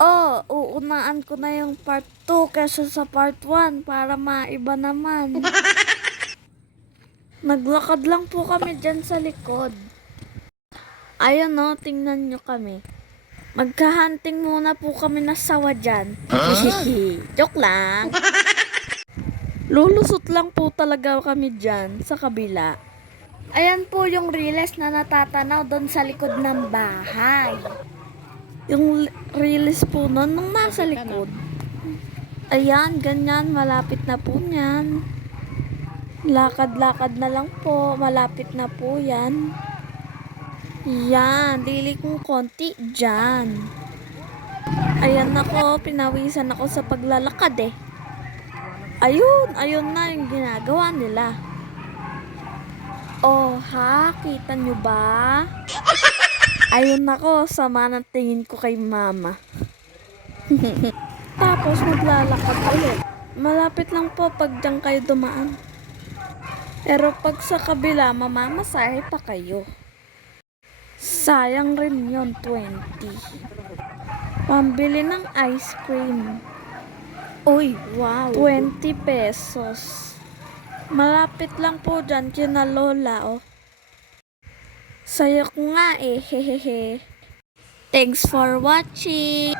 Oh, uunaan ko na yung part 2 kaysa sa part 1 para maiba naman. Naglakad lang po kami dyan sa likod. Ayun no, tingnan nyo kami. Magka-hunting muna po kami na sawa dyan. Joke lang. Lulusot lang po talaga kami dyan sa kabila. Ayan po yung riles na natatanaw doon sa likod ng bahay. Yung riles po nun, nung nasa likod. Ayan, ganyan, malapit na po yan. Lakad-lakad na lang po, malapit na po yan. Yan, dili kong konti dyan. Ayan ako, pinawisan ako sa paglalakad eh. Ayun na yung ginagawa nila. Oh ha, kita nyo ba? Ayun ako, sama ng tingin ko kay mama. Tapos maglalakad ulit. Malapit lang po pag dyan kayo dumaan. Pero pag sa kabila, mamamasahe pa kayo. Sayang rin yon 20. Pambili ng ice cream. Uy, wow. 20 pesos. Malapit lang po dyan kina lola, oh. Saya ko nga eh, hehehe. Thanks for watching.